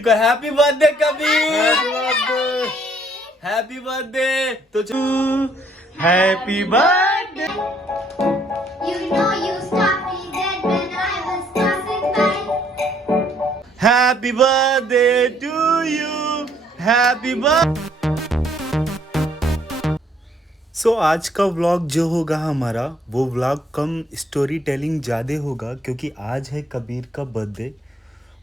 Happy birthday Kabir, happy birthday तो happy birthday. You know you stopped me dead when I was passing by. Happy birthday to you, happy birthday. So आज का vlog जो होगा हमारा, वो vlog कम story telling ज़्यादा होगा क्योंकि आज है कबीर का बर्थडे।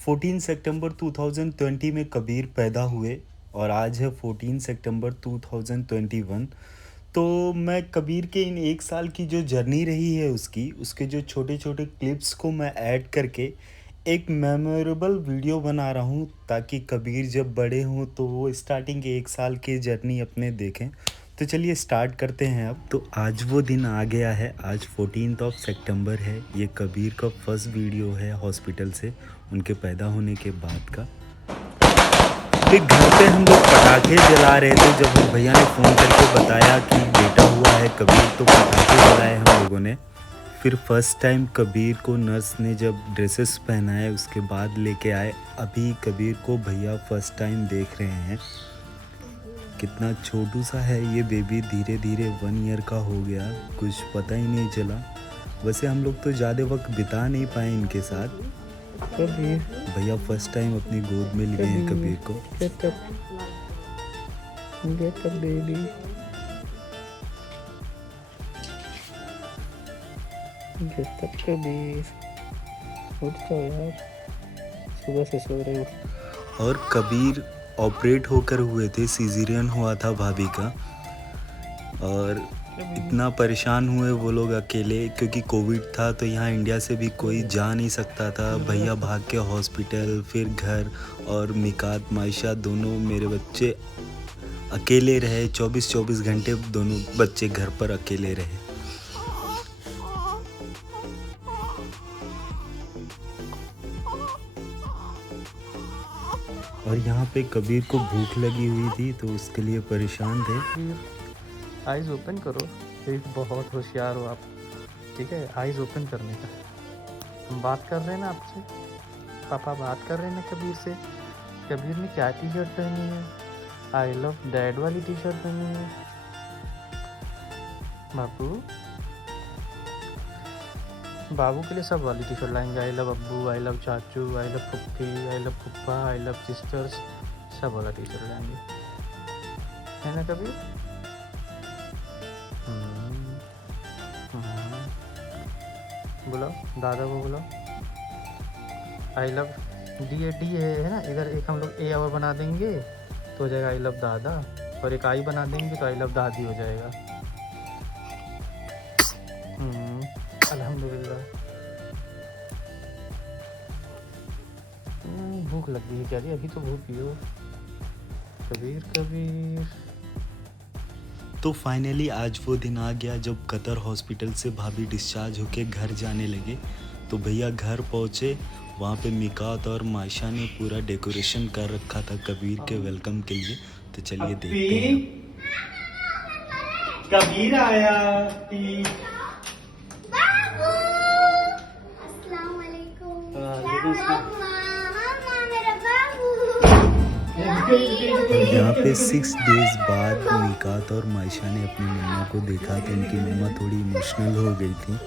14 सितंबर 2020 में कबीर पैदा हुए और आज है 14 सितंबर 2021। तो मैं कबीर के इन एक साल की जो जर्नी रही है उसके जो छोटे छोटे क्लिप्स को मैं ऐड करके एक मेमोरेबल वीडियो बना रहा हूँ, ताकि कबीर जब बड़े हों तो वो स्टार्टिंग के एक साल की जर्नी अपने देखें। तो चलिए स्टार्ट करते हैं अब। तो आज वो दिन आ गया है, आज 14 सितंबर है। ये कबीर का फर्स्ट वीडियो है हॉस्पिटल से, उनके पैदा होने के बाद का। फिर घर पे हम लोग पटाखे जला रहे थे जब भैया ने फ़ोन करके बताया कि बेटा हुआ है कबीर, तो पटाखे जलाए हम लोगों ने। फिर फर्स्ट टाइम कबीर को नर्स ने जब ड्रेसेस पहनाए उसके बाद लेके आए। अभी कबीर को भैया फर्स्ट टाइम देख रहे हैं। कितना छोटू सा है ये बेबी, धीरे धीरे 1 ईयर का हो गया, कुछ पता ही नहीं चला। वैसे हम लोग तो ज़्यादा वक्त बिता नहीं पाए इनके साथ। भैया फर्स्ट टाइम अपनी गोद में लिए हैं कबीर को। Get up baby. Get up Kabir, उठ जाओ यार, सुबह से सो रहे हो। और कबीर ऑपरेट होकर हुए थे, सीजरियन हुआ था भाभी का, और इतना परेशान हुए वो लोग अकेले क्योंकि कोविड था। तो यहाँ इंडिया से भी कोई जा नहीं सकता था। भैया भाग के हॉस्पिटल, फिर घर, और मिकात मायशा दोनों मेरे बच्चे अकेले रहे। 24 घंटे दोनों बच्चे घर पर अकेले रहे। और यहाँ पे कबीर को भूख लगी हुई थी तो उसके लिए परेशान थे। आइज़ ओपन करो, एक बहुत होशियार हो आप, ठीक है। आइज़ ओपन करने का, हम बात कर रहे हैं ना आपसे, पापा बात कर रहे हैं ना कबीर से। कबीर ने क्या टी शर्ट पहनी है? आई लव डैड वाली टी शर्ट पहनी है। बाबू के लिए सब वाली टी शर्ट लाएंगे। आई लव अब्बू, आई लव चाचू, आई लव पुप्पी, आई लव पुप्पा, आई लव सिस्टर्स, सब वाला टी शर्ट लाएंगे, है ना कबीर? बोलो दादा को, बोलो आई लव डी है ना। इधर एक हम लोग ए और बना देंगे तो हो जाएगा आई लव दादा, और एक आई बना देंगे तो आई लव दादी हो जाएगा। अल्हम्दुलिल्लाह। भूख लग गई है क्या जी? अभी तो भूख पियो कबीर कबीर। तो फाइनली आज वो दिन आ गया जब कतर हॉस्पिटल से भाभी डिस्चार्ज होके घर जाने लगे। तो भैया घर पहुँचे, वहाँ पे मिकात और मायशा ने पूरा डेकोरेशन कर रखा था कबीर के वेलकम के लिए। तो चलिए देखते हैं। कबीर आया। अस्सलाम वालेकुम। वालेकुम अस्सलाम। मम्मा मेरा बाबू। यहाँ पे 6 डेज बाद मिकात और मायशा ने अपनी मम्मा को देखा तो उनकी मम्मा थोड़ी इमोशनल हो गई थी।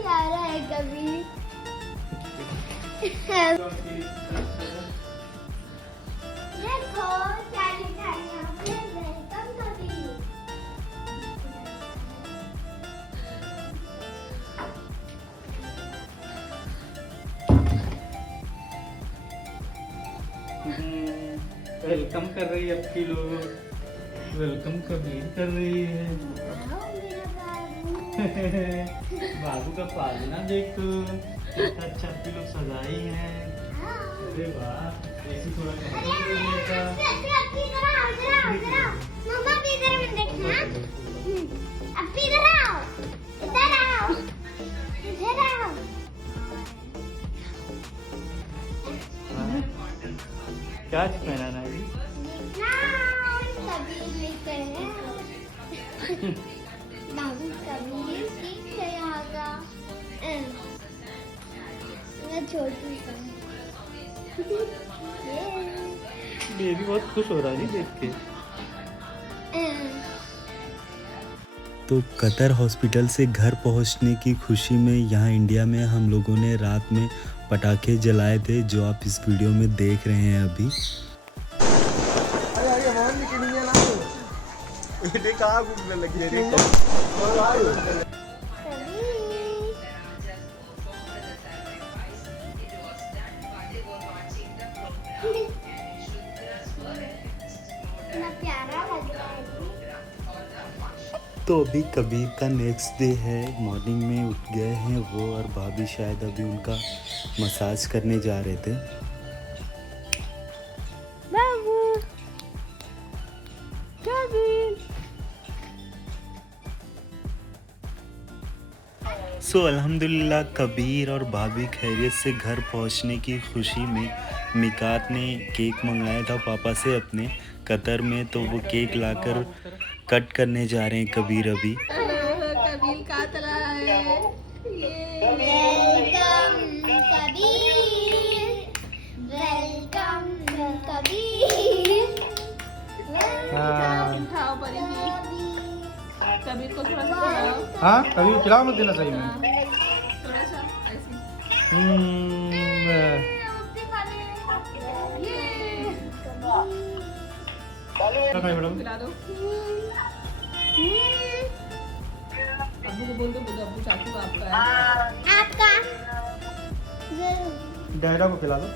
प्यारा है कबीर। देखो क्या लिखा है यहाँ पे, वेलकम कबीर। वेलकम कर रही है आपकी लोग, वेलकम कबीर कर रही है। आओ मेरा बाबू। बाबू का पालना देखो, कितना अच्छा आपकी लोग सजाई है। अरे वाह, ऐसी थोड़ा मम्मा भी इधर में देखना। अब इधर आओ, इधर आओ, इधर आओ। क्या पहनाना है? कबीर लेते हैं। बाबू कबीर ठीक है यहाँ का। मैं छोटी सा बेबी बहुत खुश हो रहा है देख के। तो कतर हॉस्पिटल से घर पहुंचने की खुशी में यहाँ इंडिया में हम लोगों ने रात में पटाखे जलाए थे, जो आप इस वीडियो में देख रहे हैं अभी। कहाँ घूमने लगी है? प्यारा लग रहा है। तो अभी कबीर का नेक्स्ट डे है, मॉर्निंग में उठ गए हैं वो और भाभी शायद अभी उनका मसाज करने जा रहे थे। बाबू कबीर। सो अल्हम्दुलिल्लाह कबीर और भाभी खैरियत से घर पहुंचने की खुशी में मिकात ने केक मंगाया था पापा से अपने कतर में, तो वो केक लाकर कट करने जा रहे हैं कबीर अभी। कबीर का तला है welcome Kabir, welcome Kabir, welcome खाओ परी कबीर को थोड़ा सा खिलाओ। हाँ कभी खिलाओ मत देना सही में। थोड़ा सा ऐसे खिला दो। अब्बू को बोल दो, बोलो अब्बू चाकू आपका है। आपका डायरा को खिला दो।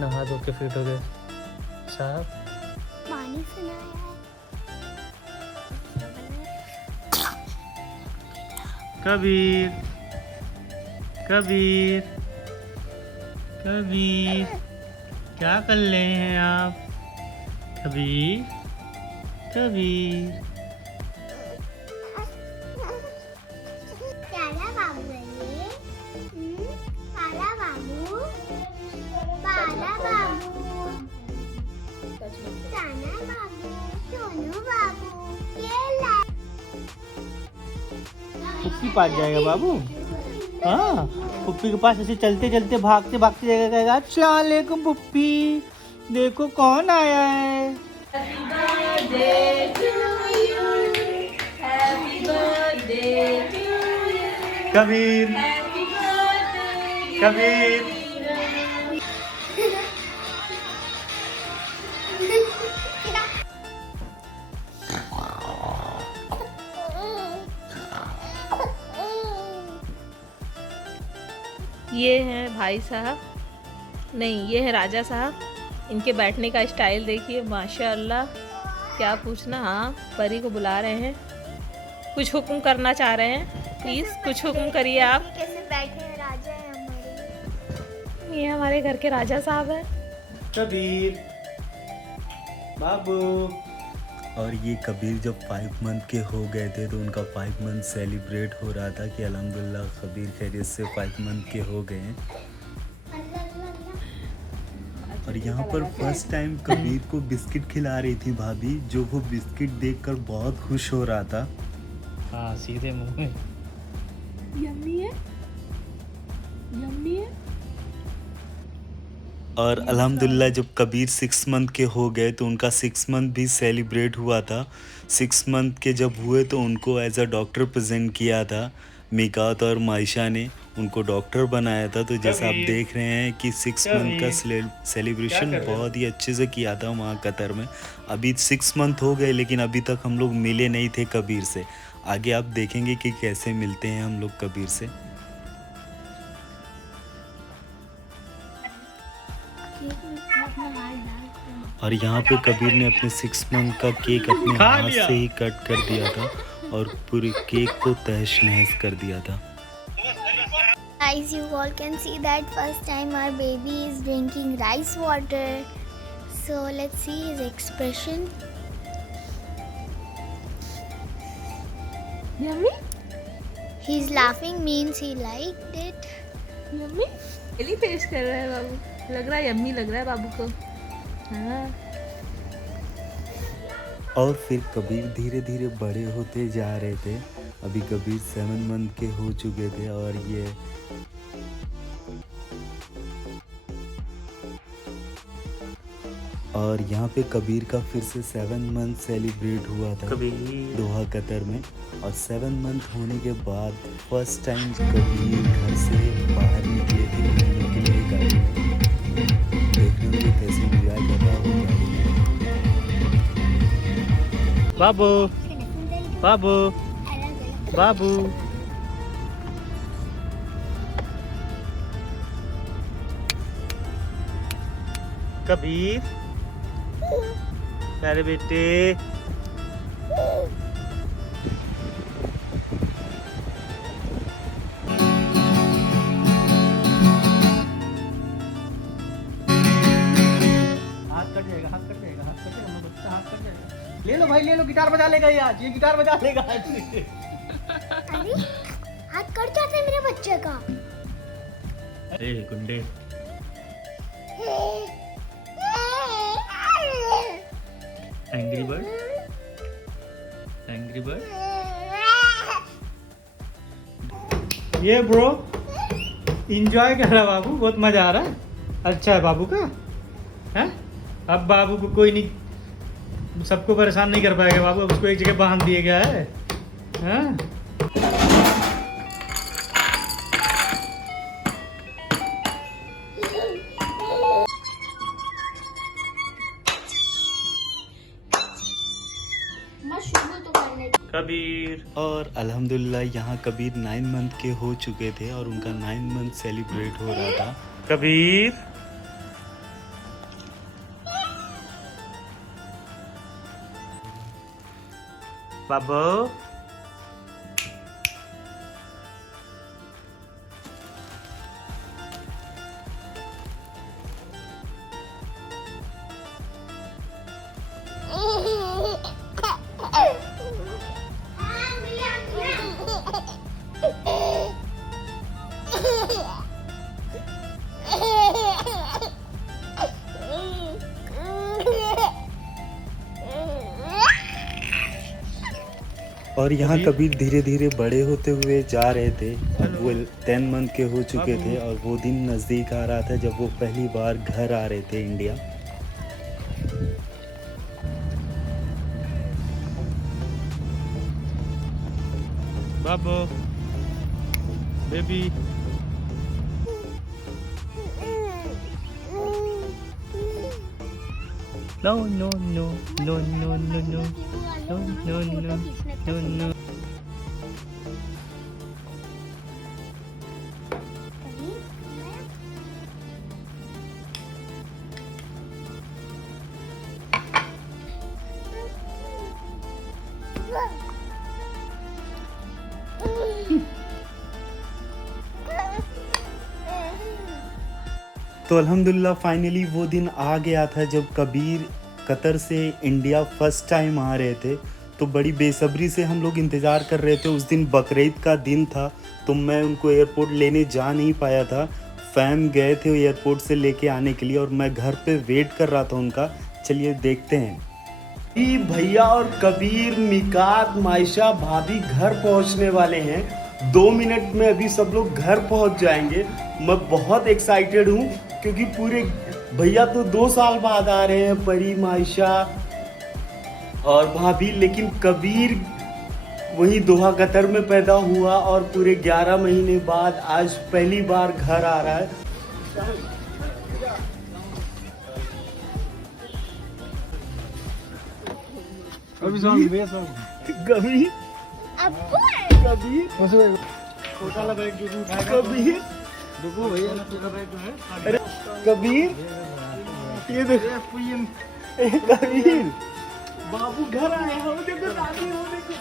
नहा धो के फिट हो गए साहब। पानी से कबीर कबीर कबीर क्या कर रहे हैं आप? कबीर कबीर प्यारा बाबू है ये। काला बाबू, बाला बाबू, काना बाबू, सोनू बाबू, केला। पुप्पी पास जाएगा बाबू। हाँ पुप्पी के पास ऐसे चलते चलते भागते भागते जाएगा, कहेगा अस्सलाम वालेकुम पुप्पी, देखो कौन आया है। कबीर कबीर ये हैं भाई साहब, नहीं ये है राजा साहब। इनके बैठने का स्टाइल देखिए माशाअल्लाह, क्या पूछना। हाँ परी को बुला रहे हैं, कुछ हुक्म करना चाह रहे हैं, प्लीज़ कुछ हुक्म करिए आप। कैसे बैठे हैं, राजा है हमारे। ये हमारे घर के राजा साहब हैं। कबीर बाबू। और ये कबीर जब 5 मंथ के हो गए थे तो उनका 5 मंथ सेलिब्रेट हो रहा था कि अल्हम्दुलिल्लाह कबीर खैरियत से 5 मंथ के हो गए हैं। और यहाँ पर फर्स्ट टाइम कबीर को बिस्किट खिला रही थी भाभी, जो वो बिस्किट देखकर बहुत खुश हो रहा था। हाँ सीधे मुंह में। यम्मी है, यम्मी है। और अल्हम्दुलिल्लाह जब कबीर 6 मंथ के हो गए तो उनका 6 मंथ भी सेलिब्रेट हुआ था। 6 मंथ के जब हुए तो उनको एज अ डॉक्टर प्रेजेंट किया था। मिकात और मायशा ने उनको डॉक्टर बनाया था। तो जैसा आप देख रहे हैं कि 6 मंथ का सेलिब्रेशन बहुत ही अच्छे से किया था वहाँ कतर में। अभी 6 मंथ हो गए लेकिन अभी तक हम लोग मिले नहीं थे कबीर से। आगे आप देखेंगे कि कैसे मिलते हैं हम लोग कबीर से। और यहाँ पे कबीर ने अपने 6 मंथ का केक अपने हाथ से ही कट कर दिया था और पूरे केक को तहस नहस कर दिया था। Guys, you all can see that first time our baby is drinking rice water. So let's see his expression. Yummy He's laughing means he liked it. Yummy पहली टेस्ट कर रहा है बाबू, लग रहा है यम्मी लग रहा है बाबू को। हाँ और फिर कबीर धीरे धीरे बड़े होते जा रहे थे। अभी कबीर 7 मंथ के हो चुके थे और ये और यहाँ पे कबीर का फिर से 7 मंथ सेलिब्रेट हुआ था कबीर दोहा कतर में। और 7 मंथ होने के बाद फर्स्ट टाइम कबीर घर से बाहर निकले थे घूमने के लिए गाड़ी में। देखने में कैसे एंजॉय कर रहा हो गाड़ी में। बाबू बाबू बाबू कबीर प्यारे बेटे ले लो भाई ले लो, गिटार बजा लेगा ये आज, ये गिटार बजा लेगा आज। अरे हाथ कट जाता है मेरे बच्चे का। अरे गुंडे एंग्री बर्ड ये ब्रो इंजॉय कर रहा बाबू, बहुत मजा आ रहा है। अच्छा है बाबू का है। अब बाबू को कोई नहीं, सबको परेशान नहीं कर पाएगा बाबू, अब उसको एक जगह बांध दिया गया है। हाँ? कबीर और अल्हम्दुलिल्लाह यहाँ कबीर 9 मंथ के हो चुके थे और उनका 9 मंथ सेलिब्रेट हो रहा था। कबीर बाबू और यहाँ कबीर धीरे धीरे बड़े होते हुए जा रहे थे। अब वो 10 मंथ के हो चुके थे और वो दिन नज़दीक आ रहा था जब वो पहली बार घर आ रहे थे इंडिया। बाबू baby no no no no no no no no no no no no तो अल्हम्दुलिल्लाह फाइनली वो दिन आ गया था जब कबीर कतर से इंडिया फर्स्ट टाइम आ रहे थे। तो बड़ी बेसब्री से हम लोग इंतज़ार कर रहे थे। उस दिन बकरीद का दिन था तो मैं उनको एयरपोर्ट लेने जा नहीं पाया था। फैम गए थे एयरपोर्ट से लेके आने के लिए और मैं घर पे वेट कर रहा था उनका। चलिए देखते हैं। भैया और कबीर, मिकात, मायशा, भाभी घर पहुंचने वाले हैं। 2 मिनट में अभी सब लोग घर पहुंच जाएंगे। मैं बहुत एक्साइटेड हूँ क्योंकि पूरे भैया तो 2 साल बाद आ रहे हैं, परी, मायशा और भाभी, लेकिन कबीर वही दोहा कतर में पैदा हुआ और पूरे 11 महीने बाद आज पहली बार घर आ रहा है। कबीर छोटा वाला बैग जो उठाएगा कबीर, देखो भैया छोटा बैग जो है। अरे कबीर ये देखो कबीर बाबू घर आया हो, देखो दादी हो, देखो।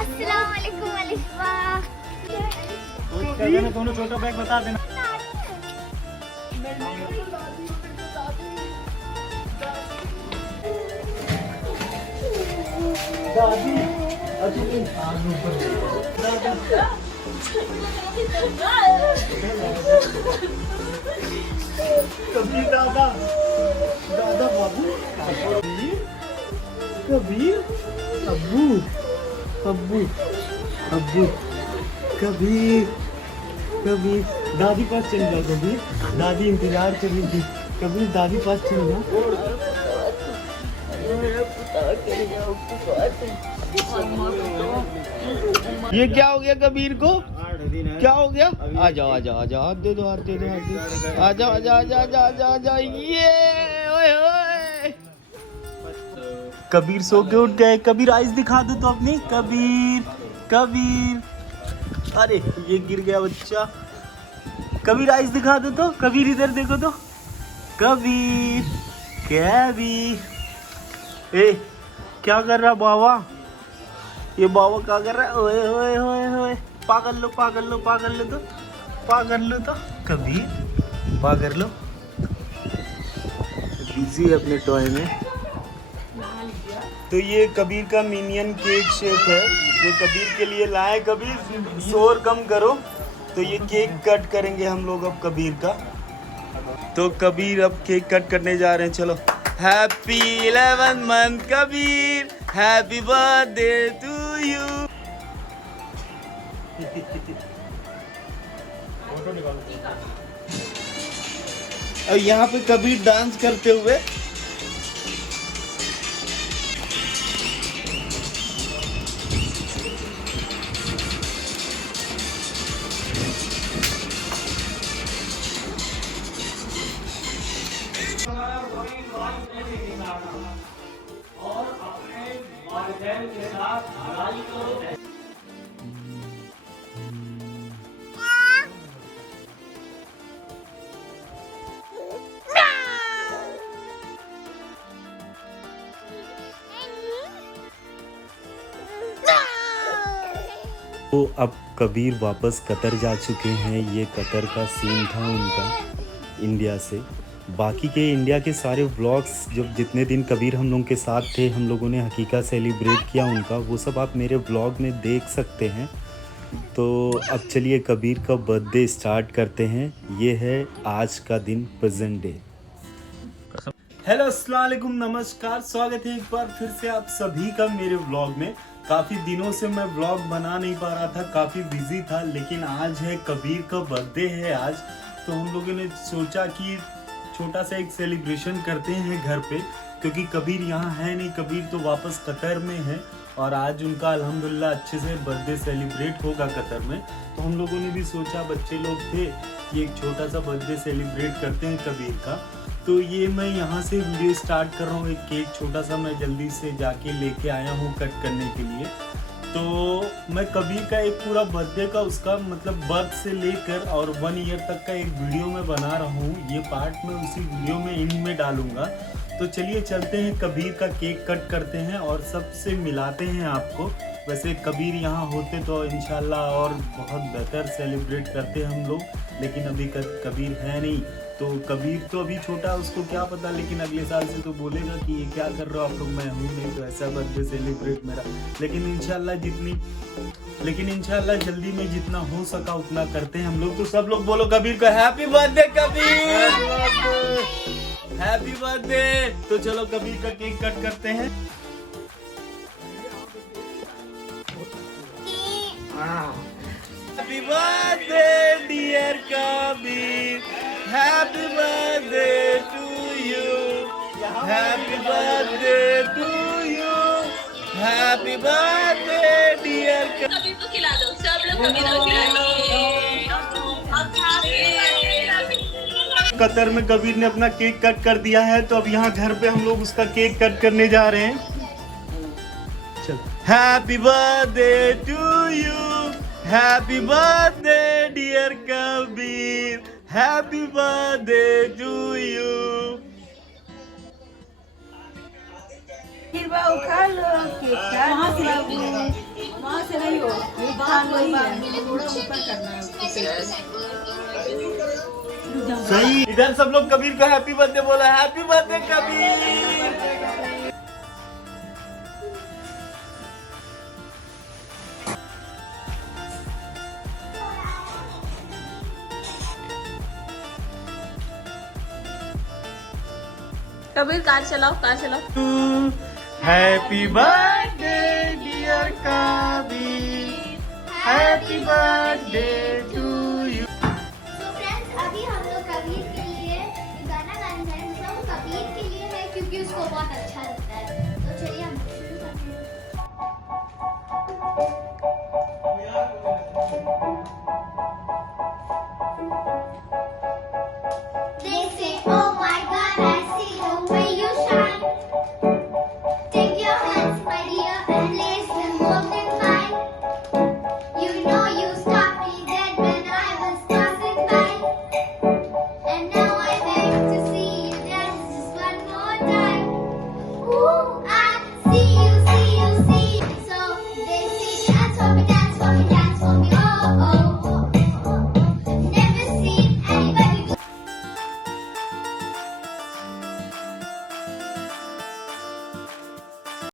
अस्सलाम वालेकुम अलिफा। कबीर दोनों छोटा बैग बता देना। दादी कबीर दादा दादा बाबू कबीर, अब्बू, अब्बू, अब्बू, कबीर, कबीर, दादी पास चल जाओ कबीर, दादी इंतजार कर रही थी, कबीर दादी पास चल जाओ। ये क्या हो गया कबीर को, क्या हो गया? आ जाओ आ जाओ आ जाओ, हाथ दे दो, हाथ दे दो, हाथ दे दो, आ जाओ आ जाओ आ जाओ आ जाओ आ जाओ आ जाओ। ये ओए ओए, कबीर सो के उठ गए। कबीर आइस दिखा दो तो अपनी, कबीर, कबीर, अरे ये गिर गया बच्चा। कबीर आइस दिखा दो तो, कबीर इधर देखो तो, कबीर, कबीर, ए क्या कर रहा बाबा, ये बाबा क्या कर रहा है? ओए ओए ओए ओए, पागल लो पागल लो पागल लो तो, पागल लो तो, कबीर पागल लो, बिजी है अपने टॉय में। तो ये कबीर का मिनियन केक शेप है जो कबीर के लिए लाए। कबीर शोर कम करो। तो ये केक कट करेंगे हम लोग अब कबीर का। तो कबीर अब केक कट करने जा रहे हैं, चलो। Happy 11 month Kabir, happy birthday to you. और यहाँ पे कबीर डांस करते हुए, तो अब कबीर वापस कतर जा चुके हैं। ये कतर का सीन था उनका इंडिया से। बाकी के इंडिया के सारे व्लॉग्स जब जितने दिन कबीर हम लोगों के साथ थे, हम लोगों ने हकीकत सेलिब्रेट किया उनका, वो सब आप मेरे व्लॉग में देख सकते हैं। तो अब चलिए कबीर का बर्थडे स्टार्ट करते हैं। ये है आज का दिन, प्रेजेंट डे। हेलो अस्सलाम वालेकुम, नमस्कार, स्वागत है एक बार फिर से आप सभी का मेरे व्लॉग में। काफ़ी दिनों से मैं व्लॉग बना नहीं पा रहा था, काफ़ी बिजी था, लेकिन आज है कबीर का बर्थडे है आज। तो हम लोगों ने सोचा कि छोटा सा एक सेलिब्रेशन करते हैं घर पे, क्योंकि कबीर यहाँ है नहीं, कबीर तो वापस कतर में है और आज उनका अल्हम्दुलिल्लाह अच्छे से बर्थडे सेलिब्रेट होगा कतर में। तो हम लोगों ने भी सोचा, बच्चे लोग थे, कि एक छोटा सा बर्थडे सेलिब्रेट करते हैं कबीर का। तो ये मैं यहाँ से वीडियो स्टार्ट कर रहा हूँ। एक केक छोटा सा मैं जल्दी से जाके लेके आया हूँ कट करने के लिए। तो मैं कबीर का एक पूरा बर्थडे का उसका मतलब बर्थ से लेकर और 1 ईयर तक का एक वीडियो मैं बना रहा हूँ। ये पार्ट मैं उसी वीडियो में इन में डालूंगा। तो चलिए चलते हैं, कबीर का केक कट करते हैं और सबसे मिलाते हैं आपको। वैसे कबीर यहाँ होते तो इंशाल्लाह और बहुत बेहतर सेलिब्रेट करते हम लोग, लेकिन अभी कबीर है नहीं। तो कबीर तो अभी छोटा, उसको क्या पता, लेकिन अगले साल से तो बोलेगा कि ये क्या कर रहे हो आप लोग, मैं हूँ नहीं, तो ऐसा बर्थडे सेलिब्रेट मेरा। लेकिन इंशाल्लाह जल्दी में जितना हो सका उतना करते हैं हम लोग। तो सब लोग बोलो कबीर को happy birthday Kabir, happy birthday. तो चलो कबीर का केक कट करते हैं। Happy birthday dear Kabir, happy birthday to you, happy birthday to you, happy birthday dear Kabir को खिला दो, सब लोग कबीर को खिलाएंगे। कतर में कबीर ने अपना केक कट कर दिया है, तो अब यहाँ घर पे हम लोग उसका केक कट करने जा रहे हैं। चल, happy birthday to you, happy birthday dear Kabir, happy birthday to you. फिर वो खा लो केक का, वहाँ से नहीं हो, खा लो ही, थोड़ा ऊपर करना है सही। इधर सब लोग कबीर को हैप्पी बर्थडे बोला, happy birthday Kabir. Kabir car चलाओ, कार चलाओ। Happy birthday dear Kabir, happy birthday to you. तो फ्रेंड्स अभी हम लोग कबीर के लिए गाना गाने जाएंगे, मतलब वो कबीर के लिए है क्योंकि उसको बहुत अच्छा लगता है। तो चलिए हम